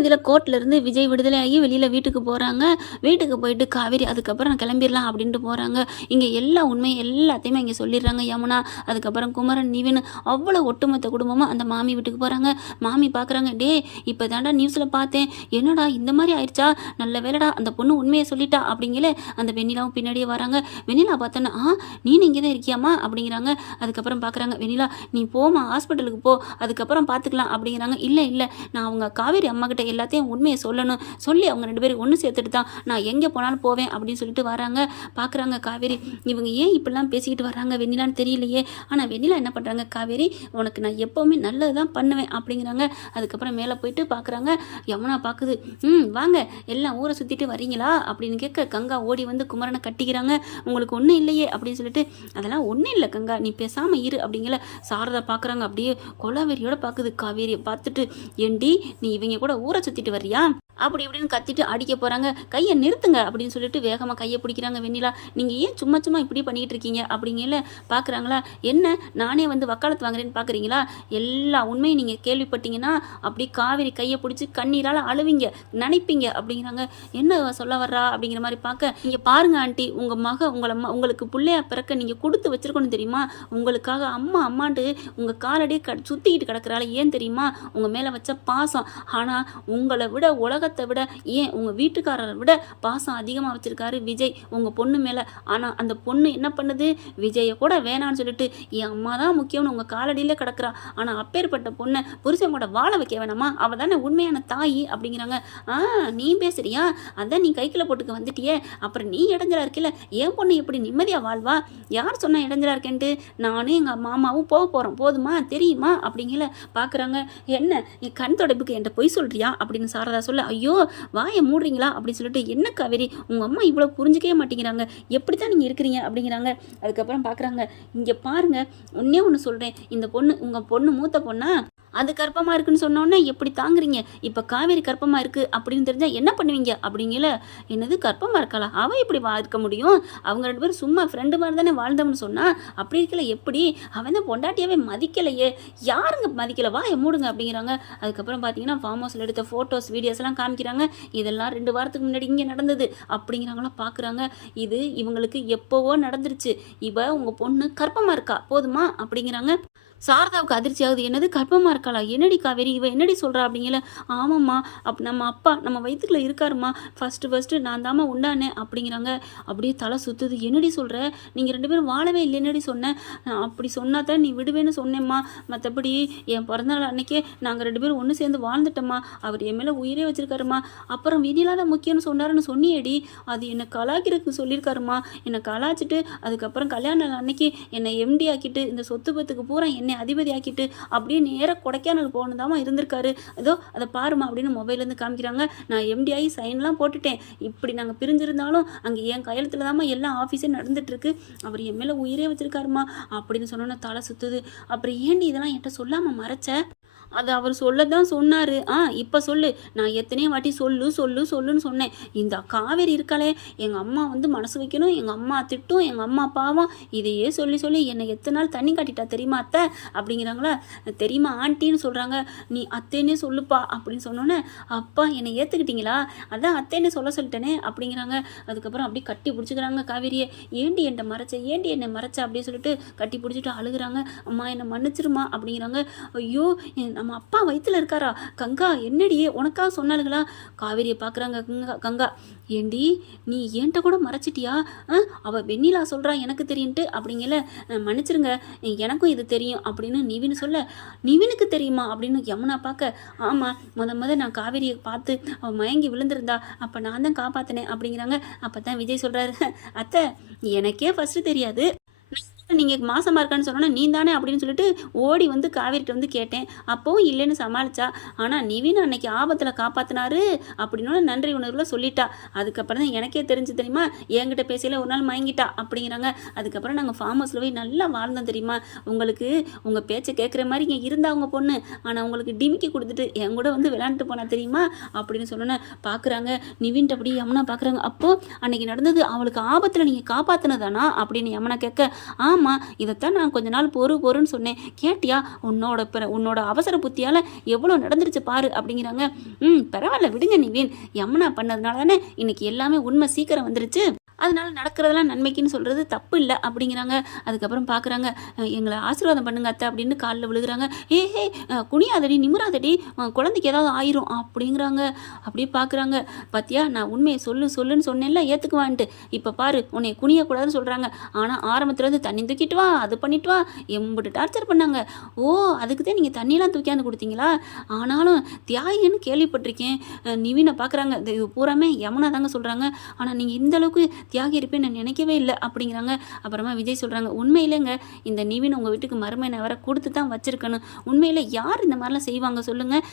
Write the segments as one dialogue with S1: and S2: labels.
S1: இதில் கோர்ட்லேருந்து விஜய் விடுதலை ஆகி வெளியில் வீட்டுக்கு போகிறாங்க வீட்டுக்கு போயிட்டு காவேரி அதுக்கப்புறம் நான் கிளம்பிடலாம் அப்படின்ட்டு போகிறாங்க இங்கே எல்லா உண்மையும் எல்லாத்தையுமே இங்கே சொல்லிடுறாங்க யமுனா அதுக்கப்புறம் குமரன் நிவின். அவ்வளோ ஒட்டுமொத்த குடும்பமும் அந்த மாமி வீட்டுக்கு போகிறாங்க மாமி பார்க்குறாங்க டே இப்போ தாண்டா நியூஸில் பார்த்தேன். என்னடா இந்த மாதிரி ஆயிடுச்சா? நல்ல வேலைடா அந்த பொண்ணு உண்மையை சொல்லிட்டா அப்படிங்கல அந்த வெண்ணிலாவும் பின்னாடியே வராங்க. வெண்ணிலா பார்த்தோன்னா ஆ நீ இங்கே தான் இருக்கியாமா அப்படிங்கிறாங்க. அதுக்கப்புறம் பார்க்குறாங்க வெண்ணிலா நீ போமா ஹாஸ்பிட்டலுக்கு போ. அதுக்கப்புறம் பார்த்துக்கலாம் அப்படிங்கிறாங்க. இல்லை இல்லை நான் அவங்க காவேரி அம்மா கிட்ட எல்லாத்தையும் உண்மையை சொல்லணும். சொல்லி அவங்க ரெண்டு பேரும் ஒன்று சேர்த்துட்டு தான் நான் எங்கே போனாலும் போவேன் அப்படின்னு சொல்லிட்டு வராங்க. பார்க்குறாங்க காவேரி. இவங்க ஏன் இப்படிலாம் பேசிக்கிட்டு வராங்க வெண்ணிலான்னு தெரியலையே. ஆனால் வெண்ணிலா என்ன பண்ணுறாங்க காவேரி? உனக்கு நான் எப்போவுமே நல்லது தான் பண்ணுவேன் அப்படிங்கிறாங்க. அதுக்கப்புறம் மேலே போயிட்டு பார்க்குறாங்க யமுனா பார்க்குது ம் வாங்க எல்லாம் ஊரை சுற்றிட்டு வரீங்களா? அப்படின்னு கேட்க கங்கா ஓடி வந்து குமரனை கட்டிக்கிறாங்க. உங்களுக்கு ஒன்றும் இல்லையே அப்படின்னு சொல்லிட்டு அதெல்லாம் ஒன்றும் இல்லை கங்கா நீ பேசாமல் இரு அப்படிங்கிற சாரதா பார்க்குறாங்க அப்படியே கொலாவேரியோட பார்க்குது காவேரியை பார்த்துட்டு. ஏண்டி நீ இவங்க கூட ஊரை சுற்றிட்டு வர்றியா? அப்படி இப்படின்னு கத்திட்டு அடிக்க போகிறாங்க கையை நிறுத்துங்க அப்படின்னு சொல்லிட்டு வேகமாக கையை பிடிக்கிறாங்க வெண்ணிலா. நீங்கள் ஏன் சும்மா சும்மா இப்படி பண்ணிக்கிட்டு இருக்கீங்க? அப்படிங்கல பார்க்குறாங்களா என்ன? நானே வந்து வக்காலத்து வாங்குறேன்னு பார்க்குறீங்களா எல்லா உண்மையும் நீங்கள் கேள்விப்பட்டீங்கன்னா அப்படி காவேரி கையை பிடிச்சி கண்ணீரால் அழுவீங்க நினைப்பீங்க அப்படிங்கிறாங்க. என்ன சொல்ல வர்றா அப்படிங்கிற மாதிரி பார்க்க நீங்கள் பாருங்க ஆண்டி உங்கள் மக உங்களை உங்களுக்கு பிள்ளையா பிறக்க நீங்கள் கொடுத்து வச்சிருக்கணும் தெரியுமா? உங்களுக்காக அம்மா அம்மாண்டு உங்கள் காலடியே க சுற்றிக்கிட்டு கிடக்குறாள் ஏன் தெரியுமா? உங்கள் மேலே வச்ச பாசம். ஆனால் உங்களை விட உலகத்தை விட ஏன் உங்கள் வீட்டுக்காரரை விட பாசம் அதிகமாக வச்சுருக்காரு விஜய்? உங்கள் பொண்ணு மேலே. ஆனால் அந்த பொண்ணு என்ன பண்ணுது? விஜயை கூட வேணான்னு சொல்லிட்டு என் அம்மா தான் முக்கியம்னு உங்கள் காலடியில் கிடக்குறா. ஆனால் அப்பேற்பட்ட பொண்ணை புருஷன் கூட வாழ வைக்க வேணாமா? அவள் தானே உண்மையான தாயி அப்படிங்கிறாங்க. ஆ நீ பேசுறியா? அதான் நீ கைக்கில் போட்டுக்க வந்துட்டியே. அப்புறம் நீ இடைஞ்சலா இருக்கில்ல. என் பொண்ணு எப்படி நிம்மதியாக வாழ்வா? யார் சொன்னால் இடைஞ்சலா இருக்கேன்ட்டு? நானும் எங்கள் மாமாவும் போக போகிறோம் போதுமா? தெரியுமா? அப்படிங்கிற பார்க்குறாங்க என்ன? நீ கண் தொடப்புக்கு என்கிட்ட பொய் சொல்கிறியா அப்படின்னு சாரதா சொல்ல ஐயோ வாயை மூடுறீங்களா? அப்படின்னு சொல்லிட்டு என்ன காவேரி உங்கள் அம்மா இவ்வளோ புரிஞ்சிக்கவே மாட்டேங்கிறாங்க. எப்படி தான் நீங்கள் இருக்கிறீங்க? அப்படிங்கிறாங்க. அதுக்கப்புறம் பார்க்குறாங்க இங்கே பாருங்க ஒன்றே ஒன்று சொல்கிறேன் இந்த பொண்ணு உங்கள் பொண்ணு மூத்த பொண்ணா அது கர்ப்பமாக இருக்குன்னு சொன்னோன்னே எப்படி தாங்குறீங்க? இப்போ காவேரி கற்பமாக இருக்குது அப்படின்னு தெரிஞ்சால் என்ன பண்ணுவீங்க? அப்படிங்கல. என்னது கற்பமாக இருக்கலாம் அவள் எப்படி வா இருக்க முடியும்? அவங்க ரெண்டு பேரும் சும்மா ஃப்ரெண்டு மாதிரி தானே வாழ்ந்தோம்னு சொன்னால் அப்படி இருக்கல எப்படி? அவன் தான் பொண்டாட்டியாவே மதிக்கலையே. யாருங்க மதிக்கலை? வா மூடுங்க அப்படிங்கிறாங்க. அதுக்கப்புறம் பார்த்தீங்கன்னா ஃபார்ம் ஹவுஸில் எடுத்த ஃபோட்டோஸ் வீடியோஸ்லாம் காமிக்கிறாங்க. இதெல்லாம் ரெண்டு வாரத்துக்கு முன்னாடி இங்கே நடந்தது அப்படிங்கிறாங்களாம் பார்க்குறாங்க இது இவங்களுக்கு எப்போவோ நடந்துருச்சு. இவ உங்கள் பொண்ணு கற்பமாக இருக்கா? போதுமா? அப்படிங்கிறாங்க. சாரதாவுக்கு அதிர்ச்சி ஆகுது என்னது கர்ப்பமாக இருக்காளா? என்னடி காவேரி? இவ என்னடி சொல்கிறா அப்படிங்கல. ஆமாம்மா. அப் நம்ம அப்பா நம்ம வயிற்றுக்குள்ள இருக்காருமா ஃபஸ்ட்டு ஃபஸ்ட்டு நான் தாம்மா உண்டானேன் அப்படிங்கிறாங்க. அப்படியே தலை சுற்றுது என்னடி சொல்கிற நீங்கள் ரெண்டு பேரும் வாழவே இல்லை என்னடி சொன்னேன் நான் அப்படி சொன்னா தான் நீ விடுவேன்னு சொன்னேம்மா. மற்றபடி என் பிறந்தநாள் அன்னைக்கே நாங்கள் ரெண்டு பேரும் ஒன்று சேர்ந்து வாழ்ந்துட்டோம்மா. அவர் என் மேலே உயிரே வச்சிருக்காருமா அப்புறம் விதியில்லாத முக்கியம்னு சொன்னாருன்னு சொன்னியேடி. அது என்னை கலாக்கிறதுக்கு சொல்லியிருக்காருமா என்னை கலாச்சிட்டு அதுக்கப்புறம் கல்யாண நாள் அன்னைக்கு என்னை எம்டி ஆக்கிட்டு இந்த சொத்து பத்துக்கு பூரா என்ன அதிபதி ஆக்கிட்டு அப்படியே நேராக கொடைக்கானல் போகணுதாம்மா இருந்திருக்காரு. ஏதோ அதை பாருமா அப்படின்னு மொபைல்லேருந்து காமிக்கிறாங்க. நான் எம்டிஐ சைன்லாம் போட்டுட்டேன். இப்படி நாங்கள் பிரிஞ்சிருந்தாலும் அங்கே என் கையெழுத்தில் தாம்மா எல்லா ஆஃபீஸே நடந்துட்டுருக்கு. அவர் என் மேலே உயிரே வச்சுருக்காருமா அப்படின்னு சொன்னோன்னே தலை சுற்றுது அப்புறம் ஏண்டி இதெல்லாம் என்கிட்ட சொல்லாமல் மறைச்ச? அது அவர் சொல்ல தான் சொன்னார். ஆ இப்போ சொல்லு. நான் எத்தனையோ வாட்டி சொல்லு சொல்லு சொல்லுன்னு சொன்னேன். இந்த காவேரி இருக்காளே எங்கள் அம்மா வந்து மனசு வைக்கணும். எங்கள் அம்மா திட்டும் எங்கள் அம்மா பாவம். இதையே சொல்லி சொல்லி என்னை எத்தனை நாள் தண்ணி காட்டிட்டா தெரியுமா அத்தை? அப்படிங்கிறாங்களா? தெரியுமா? ஆண்டின்னு சொல்கிறாங்க நீ அத்தேன்னே சொல்லுப்பா அப்படின்னு சொன்னோன்னே அப்பா என்னை ஏற்றுக்கிட்டீங்களா அதான் அத்தைன்னு சொல்ல சொல்லிட்டேனே அப்படிங்கிறாங்க. அதுக்கப்புறம் அப்படியே கட்டி பிடிச்சிக்கிறாங்க காவேரியை. ஏண்டி என்னை மறைச்ச? ஏண்டி என்னை மறைச்ச? அப்படின்னு சொல்லிட்டு கட்டி பிடிச்சிட்டு அழுகுறாங்க. அம்மா என்னை மன்னிச்சிருமா அப்படிங்கிறாங்க. ஐயோ என் நம்ம அப்பா வயிற்றுல இருக்காரா? கங்கா என்னடியே உனக்காக சொன்னாலுங்களா காவேரியை பார்க்குறாங்க கங்கா கங்கா. ஏண்டி நீ ஏன்ட்ட கூட மறைச்சிட்டியா? ஆ அவள் வெண்ணிலா சொல்கிறா எனக்கு தெரியுன்ட்டு அப்படிங்கல. மன்னிச்சிருங்க. எனக்கும் இது தெரியும். அப்படின்னு நிவின் சொல்ல நிவினுக்கு தெரியுமா? அப்படின்னு யமுனா பார்க்க ஆமாம் முத முத நான் காவேரியை பார்த்து அவள் மயங்கி விழுந்திருந்தா அப்போ நான் தான் காப்பாற்றினேன் அப்படிங்கிறாங்க. அப்போ தான் விஜய் சொல்கிறாரு அத்தை எனக்கே ஃபஸ்ட்டு தெரியாது. நீங்கள் மாசமாக இருக்கான்னு சொன்னோன்னா நீ தானே அப்படின்னு சொல்லிட்டு ஓடி வந்து காவேரிட்ட வந்து கேட்டேன். அப்போவும் இல்லைன்னு சமாளிச்சா. ஆனால் நிவின் அன்னைக்கு ஆபத்தில் காப்பாற்றினாரு அப்படின்னு நன்றி உணர்வில் சொல்லிட்டா. அதுக்கப்புறம் தான் எனக்கே தெரிஞ்சு தெரியுமா என்கிட்ட பேசையில் ஒரு நாள் மயங்கிட்டா அப்படிங்கிறாங்க. அதுக்கப்புறம் நாங்கள் ஃபார்ம் ஹவுஸில் போய் நல்லா வாழ்ந்தோம் தெரியுமா? உங்களுக்கு உங்கள் பேச்சை கேட்குற மாதிரி இங்கே இருந்தா அவங்க பொண்ணு. ஆனால் உங்களுக்கு டிமிக்கி கொடுத்துட்டு என் கூட வந்து விளாண்டுட்டு போனா தெரியுமா? அப்படின்னு சொன்னோன்னே பார்க்குறாங்க நிவின்ட்டு அப்படி யமுனா பார்க்குறாங்க அப்போது அன்னைக்கு நடந்தது அவளுக்கு ஆபத்தில் நீங்கள் காப்பாற்றினதானா அப்படின்னு யமுனா கேட்க ஆமாம் ஆமாம் இதைத்தான் நான் கொஞ்ச நாள் பொறு பொறுன்னு சொன்னேன். கேட்டியா உன்னோட பிற உன்னோட அவசர புத்தியால் எவ்வளோ நடந்துருச்சு பாரு அப்படிங்கிறாங்க. ம் பரவாயில்ல விடுங்க நிவீன். யமுனா பண்ணதுனால தானே இன்னைக்கு எல்லாமே உண்மை சீக்கிரம் வந்துருச்சு. அதனால நடக்கிறதெல்லாம் நன்மைக்குன்னு சொல்கிறது தப்பு இல்லை அப்படிங்கிறாங்க. அதுக்கப்புறம் பார்க்குறாங்க எங்களை ஆசீர்வாதம் பண்ணுங்க அத்தை அப்படின்னு காலில் விழுகிறாங்க. ஏ ஹே குனியாதடி நிமிராதடி குழந்தைக்கு ஏதாவது ஆயிரும் அப்படிங்கிறாங்க. அப்படியே பார்க்குறாங்க பார்த்தியா நான் உண்மையை சொல்லு சொல்லுன்னு சொன்னேன்ல ஏற்றுக்குவான்ட்டு இப்போ பாரு உன்னை குனியக்கூடாதுன்னு சொல்கிறாங்க ஆனால் ஆரம்பத்துலேருந்து தண்ணி தூக்கிட்டு வா அது பண்ணிட்டு வா எம்பிட்டு டார்ச்சர் பண்ணாங்க. ஓ அதுக்கு தான் நீங்கள் தண்ணியெல்லாம் தூக்கியாந்து கொடுத்தீங்களா? ஆனாலும் தியாகின்னு கேள்விப்பட்டிருக்கேன். நிவினை பார்க்குறாங்க இது பூராமே யமுனா தாங்க சொல்கிறாங்க ஆனால் நீங்கள் இந்தளவுக்கு தியாகி இருப்பேன் நான் நினைக்கவே இல்லை அப்படிங்கிறாங்க. அப்புறமா விஜய் சொல்கிறாங்க உண்மையிலேங்க இந்த நிவின் உங்கள் வீட்டுக்கு மருமையை வர கொடுத்து தான் வச்சுருக்கணும். உண்மையில் யார் இந்த மாதிரிலாம் செய்வாங்க சொல்லுங்கள்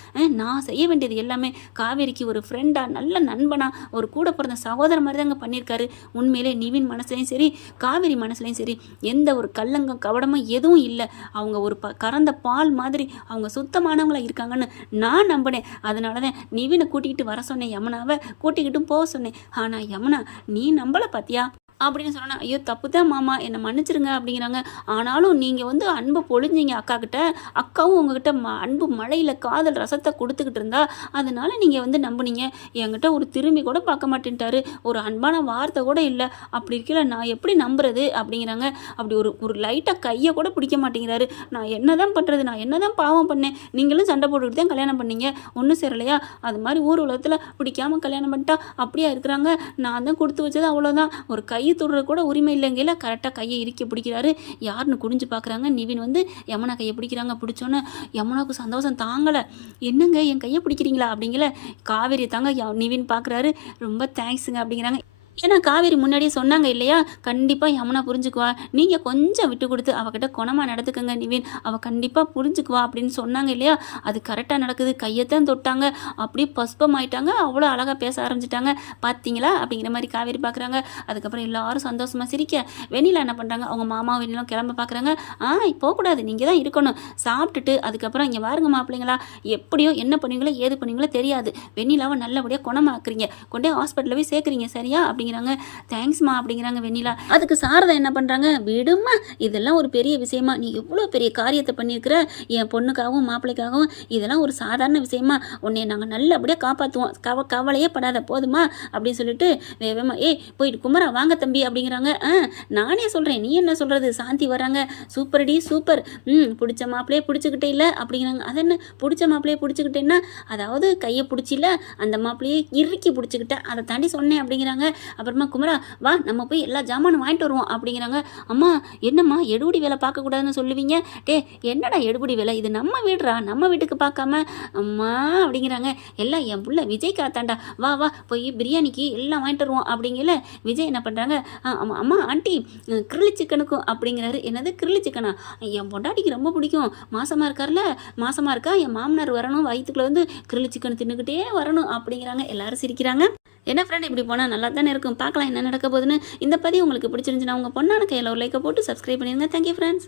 S1: நான் செய்ய வேண்டியது எல்லாமே. காவேரிக்கு ஒரு ஃப்ரெண்டாக நல்ல நண்பனா ஒரு கூட பிறந்த சகோதர மாதிரி தாங்க பண்ணியிருக்காரு. உண்மையிலே நிவின் மனசுலையும் சரி காவேரி மனசுலையும் சரி எந்த ஒரு கல்லங்கம் கவடமும் எதுவும் இல்லை. அவங்க ஒரு ப கறந்த பால் மாதிரி அவங்க சுத்தமானவங்களா இருக்காங்கன்னு நான் நம்பினேன். அதனால தான் நிவினை கூட்டிகிட்டு வர சொன்னேன் யமுனாவை கூட்டிக்கிட்டும் போக சொன்னேன். ஆனால் யமுனா நீ நம்பள подряд. அப்படின்னு சொன்னா ஐயோ தப்பு தான் மாமா என்னை மன்னிச்சிருங்க அப்படிங்கிறாங்க. ஆனாலும் நீங்கள் வந்து அன்பு பொழிஞ்சிங்க அக்கா கிட்ட. அக்காவும் உங்ககிட்ட ம அன்பு மழையில் காதல் ரசத்தை கொடுத்துக்கிட்டு இருந்தா அதனால நீங்கள் வந்து நம்புனீங்க. என்கிட்ட ஒரு திரும்பி கூட பார்க்க மாட்டேன்ட்டாரு. ஒரு அன்பான வார்த்தை கூட இல்லை. அப்படி இருக்கல நான் எப்படி நம்புறது? அப்படிங்கிறாங்க. அப்படி ஒரு ஒரு லைட்டாக கையை கூட பிடிக்க மாட்டேங்கிறாரு. நான் என்ன தான் பண்ணுறது நான் என்ன தான் பாவம் பண்ணேன்? நீங்களும் சண்டை போட்டுக்கிட்டு தான் கல்யாணம் பண்ணீங்க. ஒன்றும் சேரலையா? அது மாதிரி ஊர் உலகத்தில் பிடிக்காம கல்யாணம் பண்ணிட்டா அப்படியா இருக்கிறாங்க? நான் தான் கொடுத்து வச்சது அவ்வளோதான் ஒரு கை தொடுற கூட உரிமை இல்லைங்கல கரெக்டாக கையை இறுக்கி பிடிக்கிறாரு. யாருன்னு குடிஞ்சு பார்க்குறாங்க நிவின் வந்து யமுனா கையை பிடிக்கிறாங்க. பிடிச்சோன்னே யமுனாவுக்கு சந்தோஷம் தாங்கலை. என்னங்க? என் கையை பிடிக்கிறீங்களா? அப்படிங்கிற காவேரி தாங்க நிவின் பார்க்குறாரு ரொம்ப தேங்க்ஸுங்க அப்படிங்கிறாங்க. ஏன்னா காவேரி முன்னாடியே சொன்னாங்க இல்லையா? கண்டிப்பாக யமுனா புரிஞ்சுக்குவா. நீங்கள் கொஞ்சம் விட்டு கொடுத்து அவகிட்ட குணமாக நடந்துக்கங்க நிவின். அவள் கண்டிப்பாக புரிஞ்சுக்குவா அப்படின்னு சொன்னாங்க இல்லையா? அது கரெக்டாக நடக்குது. கையைத்தான் தொட்டாங்க. அப்படியே பஸ்பமாயிட்டாங்க. அவ்வளோ அழகாக பேச ஆரம்பிச்சிட்டாங்க. பார்த்தீங்களா அப்படிங்கிற மாதிரி காவேரி பார்க்குறாங்க அதுக்கப்புறம் எல்லாரும் சந்தோஷமாக சிரிக்க. வெண்ணிலா என்ன பண்ணுறாங்க அவங்க மாமா வெண்ணிலாம் கிளம்ப பார்க்குறாங்க ஆ போகக்கூடாது. நீங்கள் தான் இருக்கணும். சாப்பிட்டுட்டு அதுக்கப்புறம் இங்கே பாருங்க மாப்பிள்ளைங்களா. எப்படியோ என்ன பண்ணுவீங்களோ ஏது பண்ணுவீங்களோ தெரியாது. வெண்ணிலாவை நல்லபடியாக குணமாக்குறீங்க. கொண்டே ஹாஸ்பிட்டலில் போய் சேர்க்குறீங்க. சரியா? அப்படி அப்படிங்கிறாங்க. தேங்க்ஸ்மா அப்படிங்கிறாங்க வெண்ணிலா. அதுக்கு சாரதா என்ன பண்ணுறாங்க விடுமா இதெல்லாம் ஒரு பெரிய விஷயமா. நீ எவ்வளோ பெரிய காரியத்தை பண்ணியிருக்கிற. என் பொண்ணுக்காகவும் மாப்பிள்ளைக்காகவும் இதெல்லாம் ஒரு சாதாரண விஷயமா. உன்னை நாங்கள் நல்லபடியாக காப்பாற்றுவோம் கவ கவலையே படாத போதுமா? அப்படின்னு சொல்லிட்டு வேகமாக ஏய் போயிட்டு குமரா வாங்க தம்பி அப்படிங்கிறாங்க. ஆ நானே சொல்கிறேன் நீ என்ன சொல்கிறது சாந்தி வராங்க. சூப்பர் டி சூப்பர். ம் பிடிச்ச மாப்பிள்ளையே பிடிச்சிக்கிட்டே இல்லை அப்படிங்கிறாங்க. அது என்ன? பிடிச்ச மாப்பிளையே பிடிச்சிக்கிட்டேன்னா அதாவது கையை பிடிச்சில அந்த மாப்பிள்ளையே இறுக்கி பிடிச்சிக்கிட்டேன் அதை தாண்டி சொன்னேன் அப்படிங்கிறாங்க. அப்புறமா குமரா வா நம்ம போய் எல்லா ஜாமானும் வாங்கிட்டு வருவோம் அப்படிங்கிறாங்க. அம்மா என்னம்மா எடுபடி வேலை பார்க்கக்கூடாதுன்னு சொல்லுவீங்க? டே என்னடா எடுபடி வேலை? இது நம்ம வீடுறா நம்ம வீட்டுக்கு பார்க்காம. அம்மா அப்படிங்கிறாங்க. எல்லாம் என் புள்ள விஜய் காத்தாண்டா வா வா போய் பிரியாணிக்கு எல்லாம் வாங்கிட்டு வருவோம் அப்படிங்கல. விஜய் என்ன பண்ணுறாங்க அம்மா அம்மா ஆண்டி கிரில்லி சிக்கனுக்கும் அப்படிங்கிறாரு. என்னது கிரில்லி சிக்கனா? என் பொண்டாட்டிக்கு ரொம்ப பிடிக்கும். மாசமாக இருக்கார்ல? மாசமாக இருக்கா? என் மாமனார் வரணும் வயிற்றுக்குள்ளே வந்து கிரில்லி சிக்கன் தின்னுக்கிட்டே வரணும் அப்படிங்கிறாங்க. எல்லாரும் சிரிக்கிறாங்க. என்ன ஃப்ரெண்ட் இப்படி போனால் நல்லா தானே இருக்கும்? பார்க்கலாம் என்ன நடக்க போகுதுன்னு. இந்த பதிவு உங்களுக்கு பிடிச்சிருந்துச்சுன்னா உங்கள் பொண்ணான கையில் ஒரு லைக்கை போட்டு சப்ஸ்கிரைப் பண்ணிடுங்க. Thank you friends